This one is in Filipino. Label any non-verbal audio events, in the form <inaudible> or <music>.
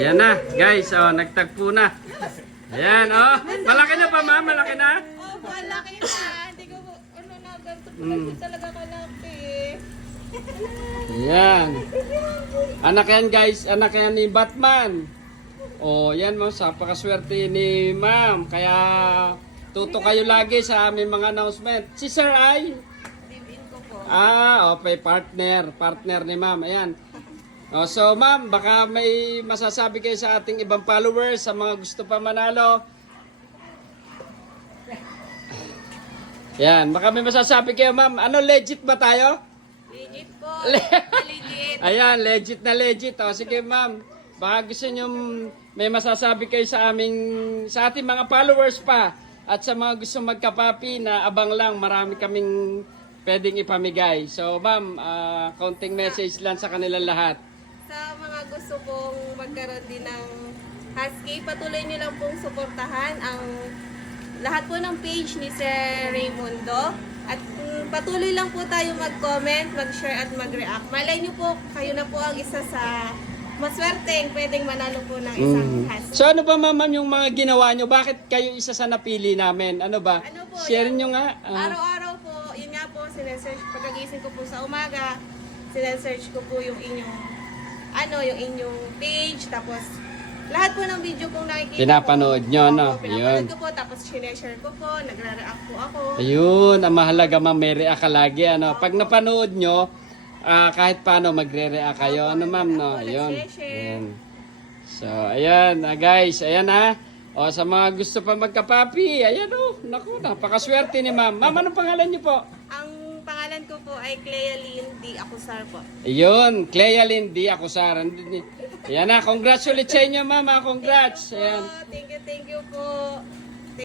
Ayan na, guys. Oh, nagtagpo na. Ayan, oh. Malaki na pa, ma'am. Malaki na. Oh, malaki na. Hindi ko, ano na, ganito po Mm. kasi talaga kalaki. Ayan. Anak yan, guys. Anak yan ni Batman. Oh, yan, ma'am. Sapakaswerte ni ma'am. Kaya, tuto kayo lagi sa aming mga announcement. Si Sir Ay. Ah, okay, partner. Partner ni ma'am. Ayan. Oh, so ma'am, baka may masasabi kayo sa ating ibang followers, sa mga gusto pa manalo. Yan, baka may masasabi kayo ma'am. Ano, legit ba tayo? Legit po. Le- Legit. <laughs> Ayan, legit na legit. O, sige ma'am, baka gusto nyo may masasabi kayo sa aming, sa ating mga followers pa. At sa mga gusto magkapapi na abang lang, marami kaming pwedeng ipamigay. So ma'am, ah, counting message lang sa kanilang lahat. Gusto pong magkaroon din ng Husky, patuloy niyo lang pong suportahan ang lahat po ng page ni Sir Raymundo. At mm, patuloy lang po tayo mag-comment, mag-share at mag-react. Malay niyo po, kayo na po ang isa sa maswerteng pwedeng manalo po ng isang Husky. So ano ba ma'am yung mga ginawa nyo? Bakit kayo isa sa napili namin? Ano ba? Ano po, Share yan- nyo nga. Ah. Araw-araw po, yun nga po, sinesearch, pagkagising ko po sa umaga, sinesearch ko po yung inyong, ano, yung inyong page, tapos lahat po ng video kong nakikita Pinapanood ko, nyo, no? Pinapanood Yun. ko po, tapos sineshare ko po, nagre-react po ako. Ayun, ang mahalaga ma'am, may react ka lagi. Ano? Pag napanood nyo, ah, kahit paano magre-react kayo. Ano ma'am, no? Ako, Ayun. Ayun. So, ayan, ah, guys, ayan ha. O, sa mga gusto pa magkapapi, ayan o, naku, napakaswerte ni ma'am. Ma'am, anong pangalan niyo po? Ko po ay Clea Lynn D. Acusar po. Ayun, Clea Lindy Acusar. Ayan na, congratulations sa inyo ma'am, ah, congrats. Ayan. Po, thank you, thank you po.